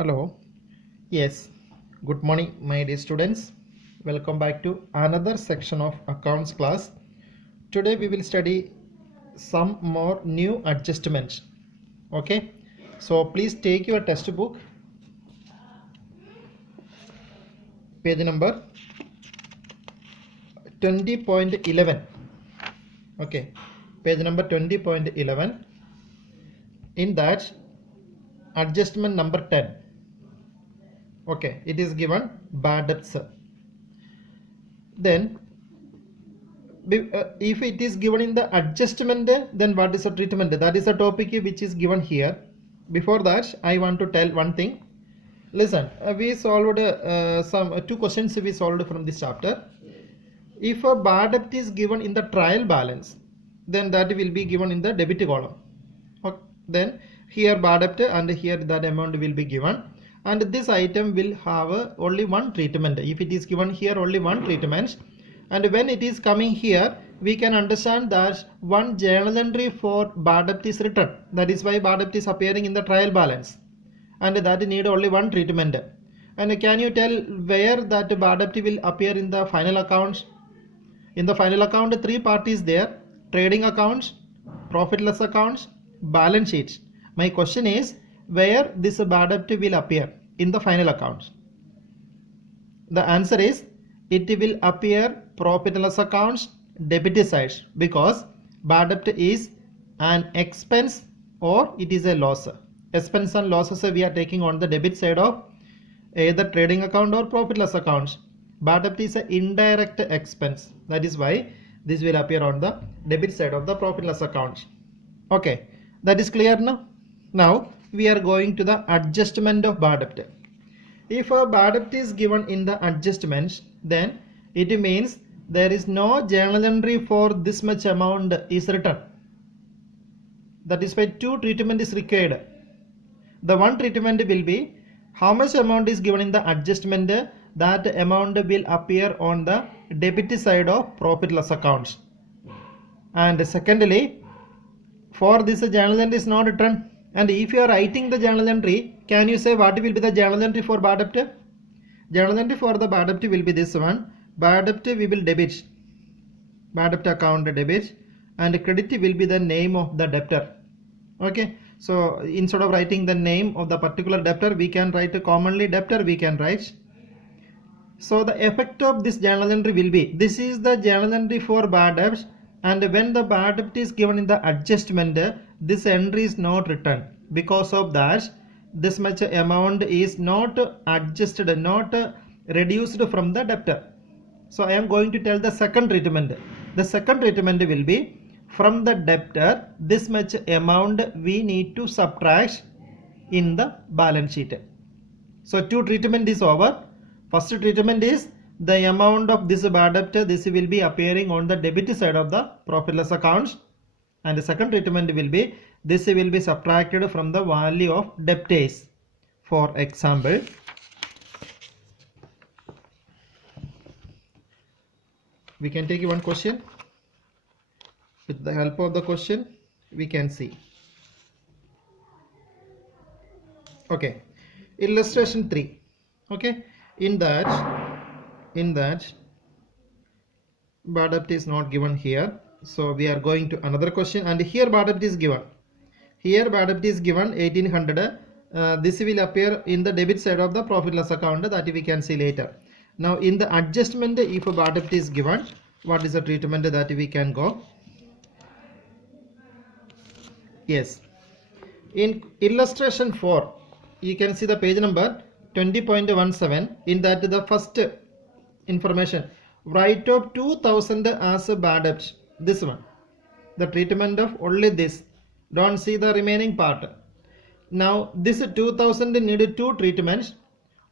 Hello. Yes. Good morning, my dear students. Welcome back to another section of accounts class. Today we will study some more new adjustments. Okay. So please take your textbook, page number 20.11. Okay. Page number 20.11. In that, adjustment number 10. Okay. It is given bad debts. Then if it is given in the adjustment, then what is the treatment? That is a topic which is given here. Before that, I want to tell one thing. Listen, we solved two questions we solved from this chapter. If a bad debt is given in the trial balance, then that will be given in the debit column. Okay. Then here bad debt and here that amount will be given, and this item will have only one treatment. If it is given here only one treatment, and when it is coming here, we can understand that one journal entry for bad debt is written. That is why bad debt is appearing in the trial balance, and that need only one treatment. And can you tell where that bad debt will appear in the final accounts? In the final account, three parties there: trading accounts, profit loss accounts, balance sheets. My question is, where this bad debt will appear in the final accounts? The answer is, it will appear profit and loss accounts, debit sides, because bad debt is an expense or it is a loss. Expense and losses we are taking on the debit side of either trading account or profit loss accounts. Bad debt is an indirect expense. That is why this will appear on the debit side of the profit loss accounts. Okay, that is clear now. Now we are going to the adjustment of bad debt. If a bad debt is given in the adjustments, then it means there is no journal entry for this much amount is written. That is why two treatment is required. The one treatment will be how much amount is given in the adjustment, that amount will appear on the debit side of profit loss accounts. And secondly, for this journal entry is not written. And if you are writing the journal entry, can you say what will be the journal entry for bad debt? Journal entry for the bad debt will be this one. Bad debt we will debit. Bad debt account debit, and credit will be the name of the debtor. Okay. So instead of writing the name of the particular debtor, we can write a commonly debtor we can write. So the effect of this journal entry will be, this is the journal entry for bad debts, and when the bad debt is given in the adjustment, this entry is not written. Because of that, this much amount is not adjusted, not reduced from the debtor. So I am going to tell the second treatment. The second treatment will be, from the debtor, this much amount we need to subtract in the balance sheet. So two treatment is over. First treatment is the amount of this bad debt, this will be appearing on the debit side of the profit loss accounts, and the second treatment will be, this will be subtracted from the value of debtors. For example, we can take one question. With the help of the question, we can see. Okay, illustration 3. Okay, in that bad debt is not given here, so we are going to another question, and here bad debt is given. Here bad debt is given 1800. This will appear in the debit side of the profit loss account, that we can see later. Now in the adjustment, if a bad debt is given, what is the treatment that we can go? Yes, in illustration 4, you can see the page number 20.17. In that, the first information, write off 2000 as a bad debt. This one, the treatment of only this. Don't see the remaining part. Now this 2000 needed two treatments.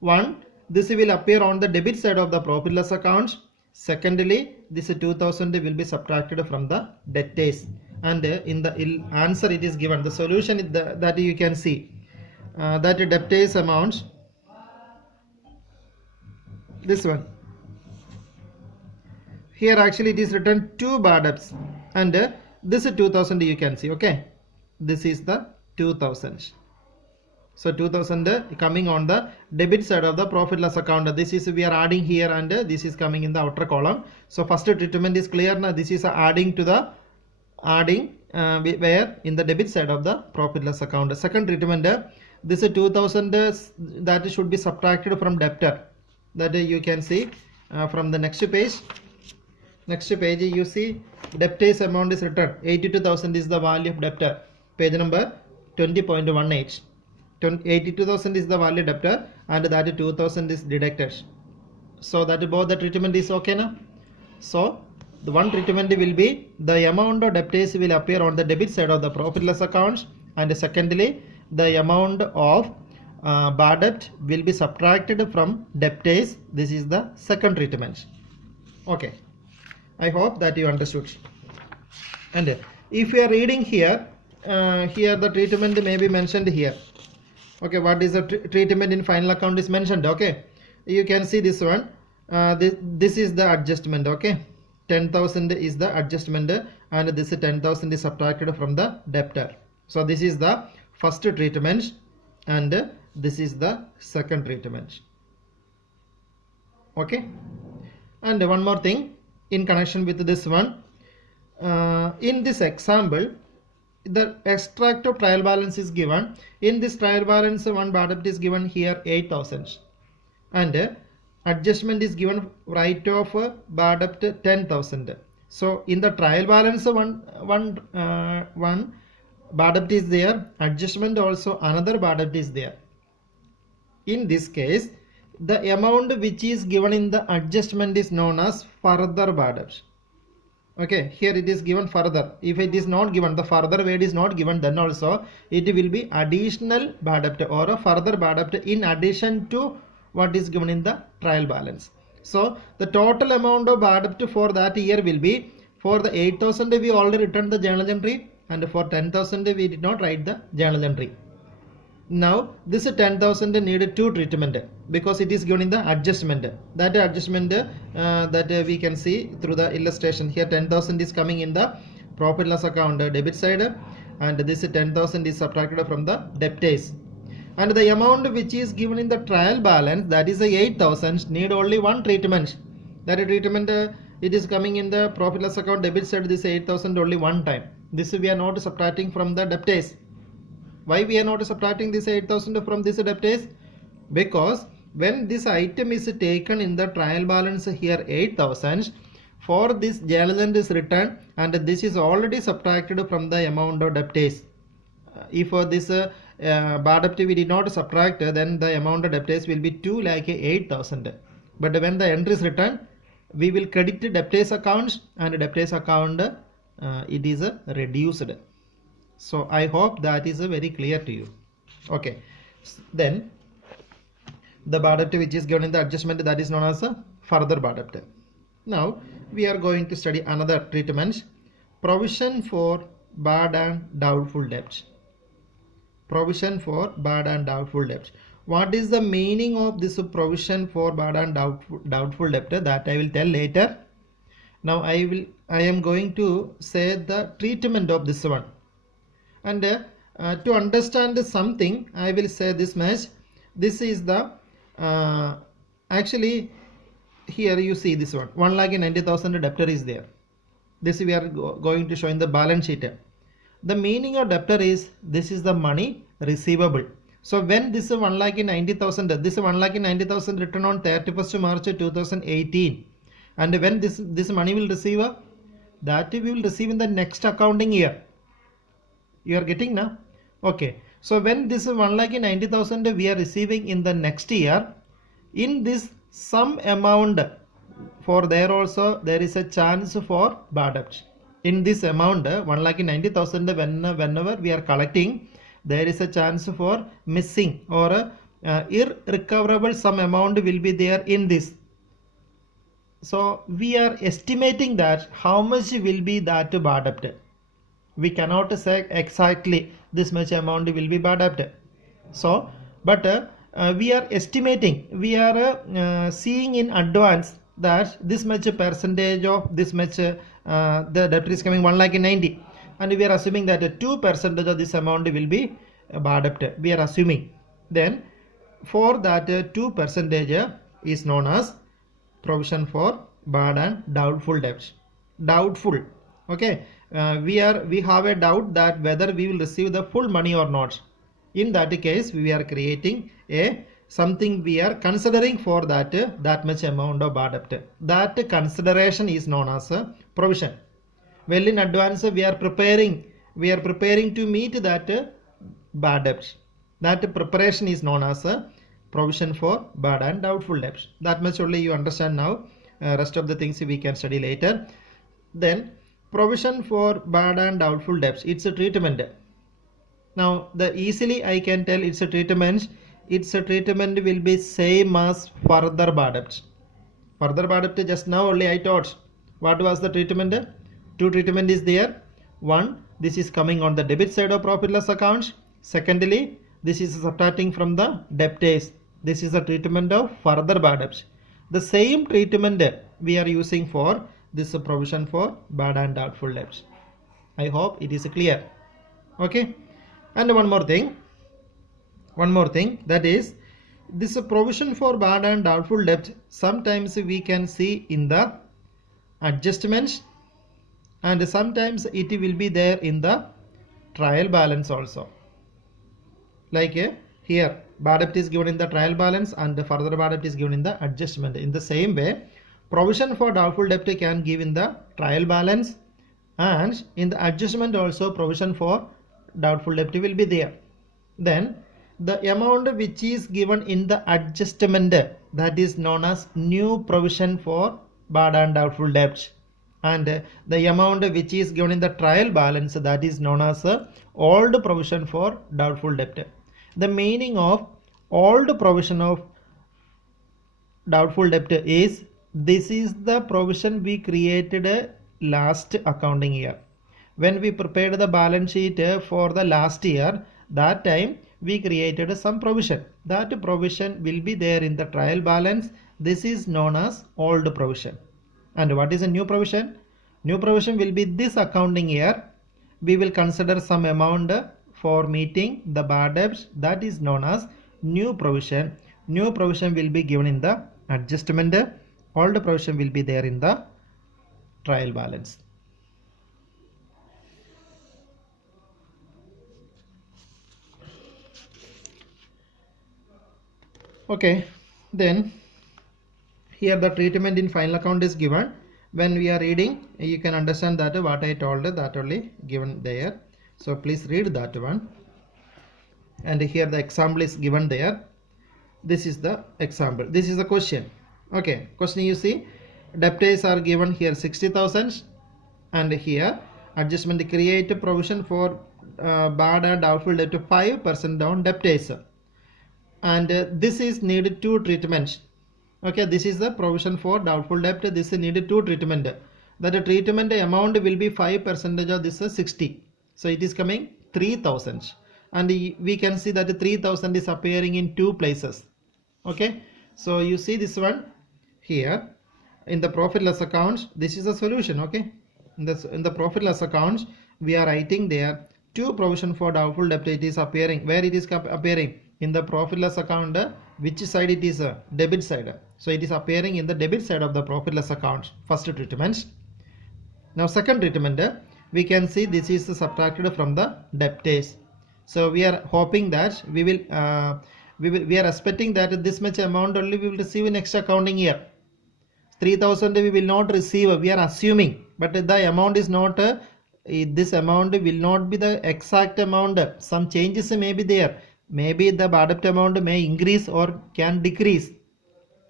One, this will appear on the debit side of the profit loss accounts. Secondly, this 2000 will be subtracted from the debtors. And in the answer it is given, the solution is that you can see that debtors amounts, this one. Here actually it is written two bad debts, and this 2000 you can see. Okay, this is the 2000. So 2000 coming on the debit side of the profit loss account. This is we are adding here, and this is coming in the outer column. So first treatment is clear now. This is adding to the where in the debit side of the profit loss account. Second treatment, this 2000 that should be subtracted from debtor. That you can see from the next page. Next page you see debtors amount is written. 82,000 is the value of debtor. Page number 20.18. 82,000 is the value debtor, and that 2,000 is deducted. So that both the treatment is okay now. So the one treatment will be the amount of debtors will appear on the debit side of the profit loss accounts, and secondly the amount of bad debt will be subtracted from debtors. This is the second treatment. Okay, I hope that you understood. And if you are reading here, here the treatment may be mentioned here. Okay, what is the treatment in final account is mentioned. Okay, you can see this one. This is the adjustment. Okay, 10,000 is the adjustment, and this 10,000 is subtracted from the debtor. So this is the first treatment, and this is the second treatment. Okay, and one more thing in connection with this one, in this example the extract of trial balance is given. In this trial balance one bad debt is given here 8,000, and adjustment is given write off bad debt 10,000. So in the trial balance one bad debt is there, adjustment also another bad debt is there. In this case the amount which is given in the adjustment is known as further bad debt. Okay, here it is given further. If it is not given, the further word is not given, then also it will be additional bad debt or a further bad debt in addition to what is given in the trial balance. So the total amount of bad debt for that year will be, for the 8,000 we already returned the journal entry, and for 10,000 we did not write the journal entry. Now this 10,000 needed two treatment because it is given in the adjustment. That adjustment that we can see through the illustration here. 10,000 is coming in the profit loss account debit side, and this 10,000 is subtracted from the debtors. And the amount which is given in the trial balance, that is the 8,000, need only one treatment. That treatment it is coming in the profit loss account debit side, this 8,000 only one time. This we are not subtracting from the debtors. Why we are not subtracting this 8,000 from this debtors? Because when this item is taken in the trial balance here 8,000, for this journal entry is written, and this is already subtracted from the amount of debtors. If this bad debt we did not subtract, then the amount of debtors will be 2,08,000. But when the entry is written, we will credit debtors accounts, and debtors account it is reduced. So I hope that is very clear to you. Okay, then the bad debt which is given in the adjustment, that is known as a further bad debt. Now we are going to study another treatment, provision for bad and doubtful debt. Provision for bad and doubtful debt. What is the meaning of this provision for bad and doubtful debt? That I will tell later. Now I am going to say the treatment of this one. And to understand something, I will say this much. This is the actually here you see this one, 1,90,000 debtor is there. This we are going to show in the balance sheet. The meaning of debtor is, this is the money receivable. So when this 1,90,000, this 1,90,000 written on 31st March 2018, and when this money will receive, that we will receive in the next accounting year. You are getting now? Okay. So when this 1,90,000 we are receiving in the next year, in this some amount, for there also there is a chance for bad debt. In this amount 1,90,000 whenever we are collecting, there is a chance for missing or irrecoverable some amount will be there in this. So we are estimating that how much will be that bad debt. We cannot say exactly this much amount will be bad debt. So but we are estimating, we are seeing in advance that this much percentage of this much the debt is coming 1,90,000, and we are assuming that 2% of this amount will be bad debt. We are assuming. Then for that 2% is known as provision for bad and doubtful debts. Doubtful, okay. We have a doubt that whether we will receive the full money or not. In that case, we are creating a something, we are considering for that that much amount of bad debt. That consideration is known as a provision. Well in advance we are preparing to meet that bad debts. That preparation is known as a provision for bad and doubtful debts. That much only you understand now. Rest of the things we can study later. Then provision for bad and doubtful debts, it's a treatment. Now the easily I can tell it's a treatment. Its treatment will be same as further bad debts. Further bad debt, just now only I taught what was the treatment. Two treatment is there. One, this is coming on the debit side of profit loss accounts. Secondly, this is subtracting from the debtors. This is the treatment of further bad debts. The same treatment we are using for this provision for bad and doubtful debts. I hope it is clear. Okay. And one more thing, that is this provision for bad and doubtful debt, sometimes we can see in the adjustments, and sometimes it will be there in the trial balance also. Like here bad debt is given in the trial balance and the further bad debt is given in the adjustment. In the same way, provision for doubtful debt can give in the trial balance, and in the adjustment also provision for doubtful debt will be there. Then the amount which is given in the adjustment, that is known as new provision for bad and doubtful debts, and the amount which is given in the trial balance, that is known as old provision for doubtful debt. The meaning of old provision of doubtful debt is, this is the provision we created last accounting year. When we prepared the balance sheet for the last year, that time we created some provision. That provision will be there in the trial balance. This is known as old provision. And what is a new provision? New provision will be this accounting year. We will consider some amount for meeting the bad debts. That is known as new provision. New provision will be given in the adjustment. Old provision will be there in the trial balance. Okay, then here the treatment in final account is given. When we are reading, you can understand that what I told, that only given there. So please read that one. And here the example is given there. This is the example. This is the question. Okay, question you see, debtors are given here 60,000, and here adjustment create a provision for bad and doubtful debt to 5% down debtors. And this is needed two treatments. Okay, this is the provision for doubtful debt. This is needed two treatment. That treatment amount will be 5% of this 60. So it is coming 3,000, and we can see that 3,000 is appearing in two places. Okay, so you see this one here in the profit loss accounts. This is a solution. Okay, in the profit loss accounts we are writing there two provision for doubtful debt. It is appearing where it is appearing in the profit loss account. Which side it is? Debit side. So it is appearing in the debit side of the profit loss account. First treatment. Now second treatment, we can see this is subtracted from the debtors. So we are hoping that we are expecting that this much amount only we will receive in next accounting year. 3,000 we will not receive, we are assuming, but the amount is not this amount will not be the exact amount. Some changes may be there. Maybe the bad debt amount may increase or can decrease.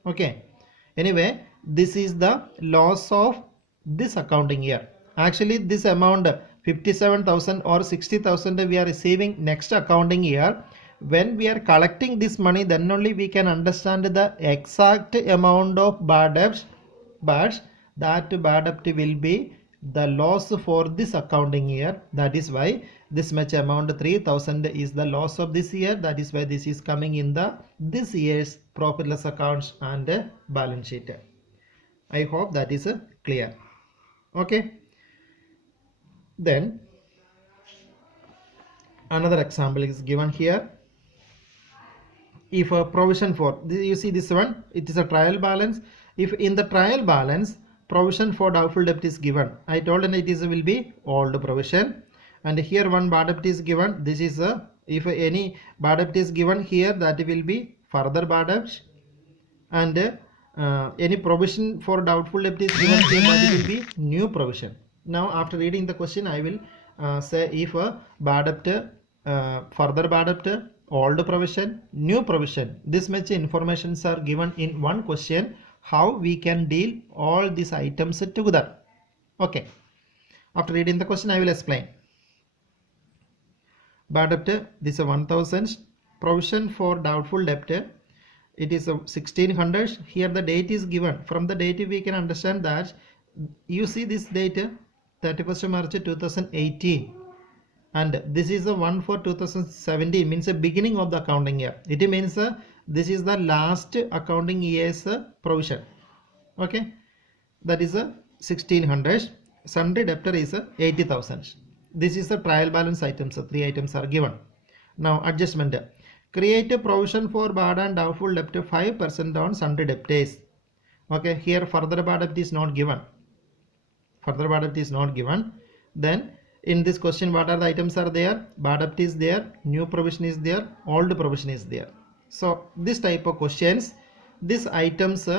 Okay, anyway, this is the loss of this accounting year. Actually this amount 57,000 or 60,000 we are receiving next accounting year. When we are collecting this money, then only we can understand the exact amount of bad debts, but that bad debt will be the loss for this accounting year. That is why this much amount 3,000 is the loss of this year. That is why this is coming in the this year's profit loss accounts and balance sheet. I hope that is clear. Okay, then another example is given here. if a provision for you see this one, it is a trial balance. If in the trial balance provision for doubtful debt is given, I told you it is will be old provision, and here one bad debt is given. This is a, if any bad debt is given here, that will be further bad debt, and any provision for doubtful debt is given here, that will be new provision. Now after reading the question, I will say if a bad debt, further bad debt, old provision, new provision, this much informations are given in one question, how we can deal all these items together. Okay, after reading the question I will explain. Bad debt, this is a 1000. Provision for doubtful debt, it is a 1600. Here the date is given. From the date we can understand that, you see this date 31st March 2018, and this is the one for 2017, means the beginning of the accounting year. It means this is the last accounting year's provision. Okay, that is a 1600. Sundry debtor is 80,000. This is the trial balance items. 3 items are given. Now adjustment. Create a provision for bad and doubtful debt 5% on sundry debtors. Okay, here further bad debt is not given. Further bad debt is not given. Then in this question, what are the items are there? Bad debt is there, new provision is there, old provision is there. So this type of questions, these items we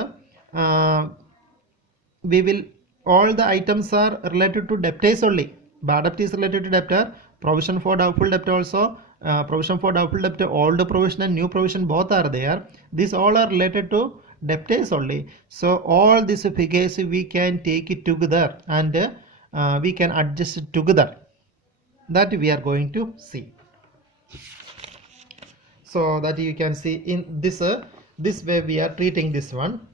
will, all the items are related to debtors only. Bad debt is related to debtor, provision for doubtful debt also, provision for doubtful debt, old provision and new provision both are there. These all are related to debtors only. So all these figures we can take it together, and we can adjust it together. That we are going to see. So that you can see in this this way we are treating this one.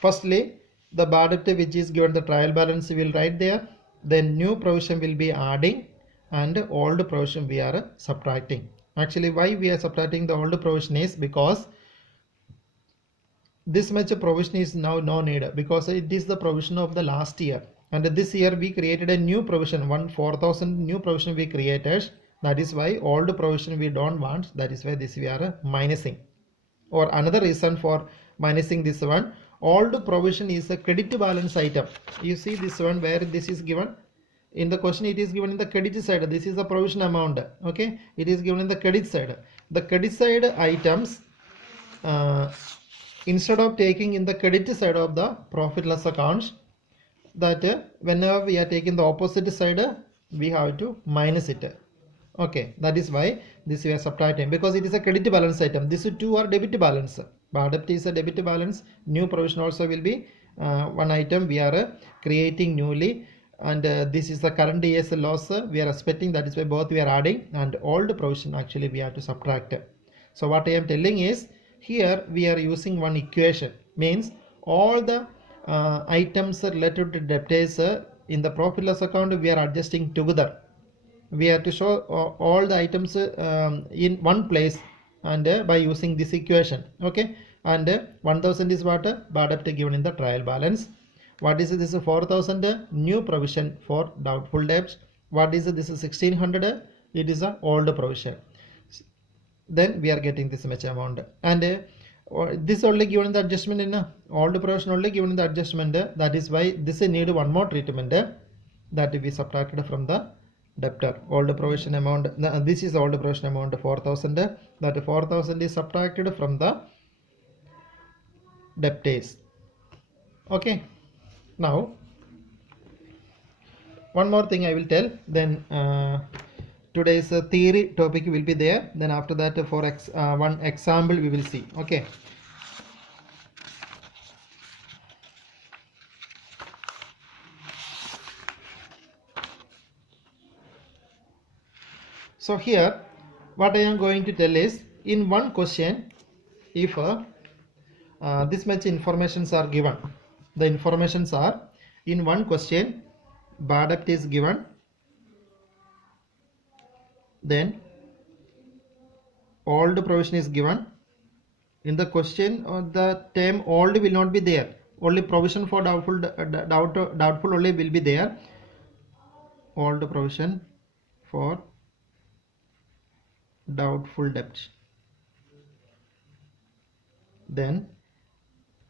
Firstly, the bad debt which is given the trial balance we will write there. Then new provision will be adding, and old provision we are subtracting. Actually, why we are subtracting the old provision is because this much provision is now no need, because it is the provision of the last year, and this year we created a new provision, 4,000 new provision we created. That is why old provision we don't want. That is why this we are minusing. Or another reason for minusing this one, old provision is a credit balance item. You see this one where this is given in the question, it is given in the credit side. This is the provision amount. Okay, it is given in the credit side. The credit side items, instead of taking in the credit side of the profit loss accounts, that whenever we are taking the opposite side, we have to minus it. Okay, that is why this we are subtracting, because it is a credit balance item. These two are debit balance. Bad debt is a debit balance. New provision also will be one item we are creating newly, and this is the current year's loss we are expecting. That is why both we are adding, and old provision actually we have to subtract. So what I am telling is, here we are using one equation, means all the items related to debtors in the profit loss account we are adjusting together. We have to show all the items in one place, and by using this equation. Okay, and 1000 is what? Bad debt given in the trial balance. What is this? 4,000 new provision for doubtful debts. What is this? 1600. It is a old provision. Then we are getting this much amount, and this only given in the adjustment in old provision only given in the adjustment. That is why this need one more treatment, that we subtracted from the debtor. Old provision amount, this is old provision amount 4,000. That 4,000 is subtracted from the debtors. Okay, now one more thing I will tell. Then today's theory topic will be there. Then after that, for one example we will see. Okay, so here what I am going to tell is, in one question, if this much informations are given, the informations are in one question, bad debt is given, then old provision is given. In the question, the term old will not be there, only provision for doubtful only will be there. Old provision for doubtful debt. then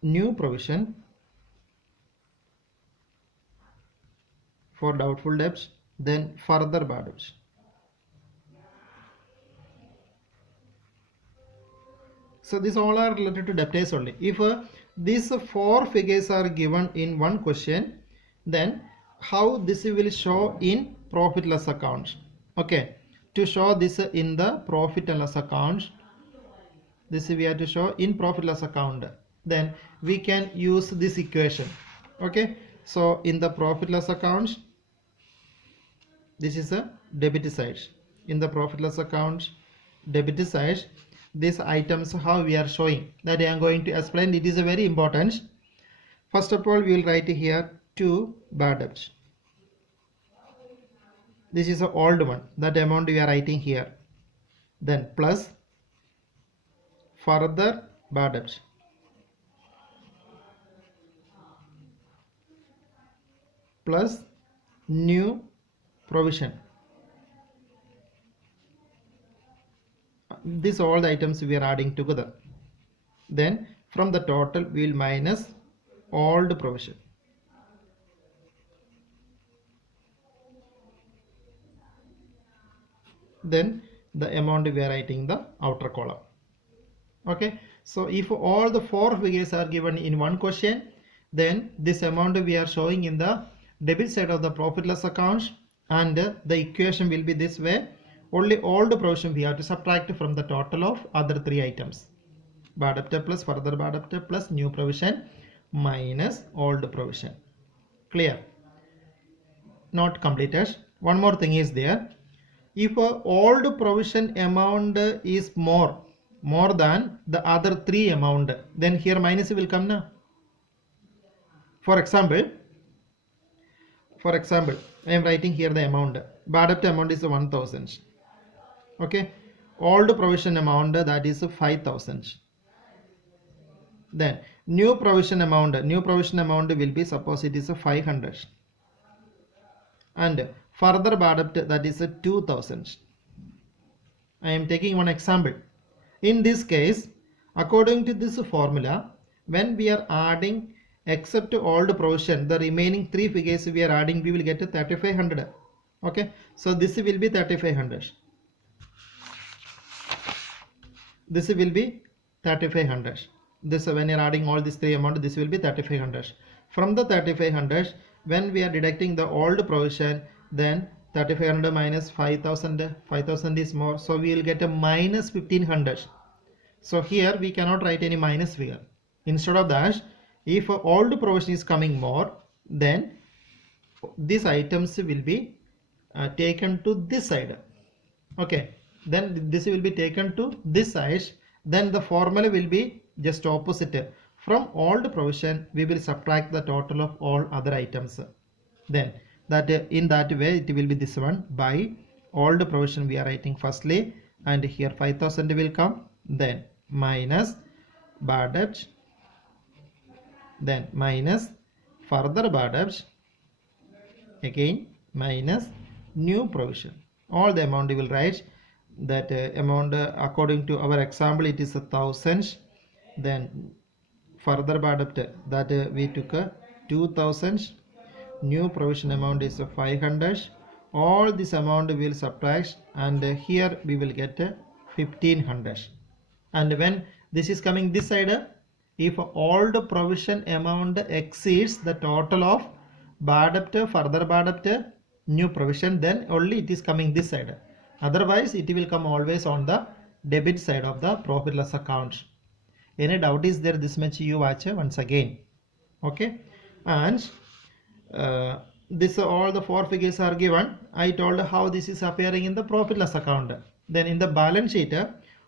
new provision for doubtful debts, then further bad debts. So these all are related to debtors only. If these four figures are given in one question, then how this will show in profit loss account? Okay, to show this in the profit and loss account, this we have to show in profit loss account. Then we can use this equation. Okay, so in the profit loss account, this is a debit side. In the profit loss account, debit side, these items how we are showing, that I am going to explain. It is a very important. First of all, we will write here 2 bad debts. This is an old one, that amount we are writing here. Then plus further bad debts. Plus new provision. These all the items we are adding together. Then from the total we will minus old provision. Then the amount we are writing the outer column. Okay, so if all the four figures are given in one question, then this amount we are showing in the debit side of the profit loss account, and the equation will be this way. Only old provision we have to subtract from the total of other three items. Bad debt plus further bad debt plus new provision minus old provision. Clear? Not completed. One more thing is there. If a old provision amount is more than the other three amount, then here minus will come now. For example, I am writing here the amount. Bad debt amount is 1000. Okay, old provision amount, that is 5000. Then new provision amount will be, suppose it is 500, and further bad debt, that is 2000. I am taking one example. In this case, according to this formula, when we are adding except old provision, the remaining three figures we are adding, we will get 3500. Okay, so this will be 3500. This will be 3500. This, when you are adding all these three amount, this will be 3500. From the 3500, when we are deducting the old provision, then 3500 minus 5000, 5000 is more, so we will get a minus 1500. So here we cannot write any minus figure. Instead of that, if old provision is coming more, then these items will be taken to this side. Okay, then this will be taken to this side. Then the formula will be just opposite. From old provision we will subtract the total of all other items. Then that in that way it will be this one. By old provision we are writing firstly, and here 5000 will come, then minus bad debt, then minus further bad debt, again minus new provision. All the amount we will write. That amount according to our example it is 1000. Then further bad debt, that we took 2000. New provision amount is 500. All this amount we will subtract, and here we will get 1500. And when this is coming this side, if old provision amount exceeds the total of bad debt, further bad debt, new provision, then only it is coming this side. Otherwise it will come always on the debit side of the profit loss account. Any doubt is there? This much you watch once again. Okay, and this all the four figures are given. I told how this is appearing in the profit loss account. Then in the balance sheet,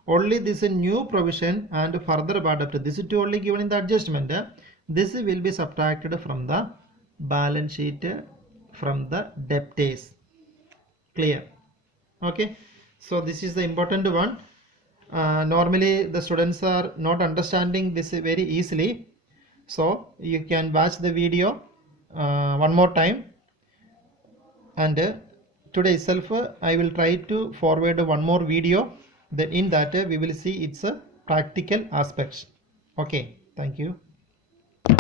only this new provision and further bad debt, this is only given in the adjustment. This will be subtracted from the balance sheet, from the debtors. Clear? Okay, so this is the important one. Normally the students are not understanding this very easily, so you can watch the video one more time, and today itself I will try to forward one more video. Then in that we will see its practical aspects. Okay, thank you.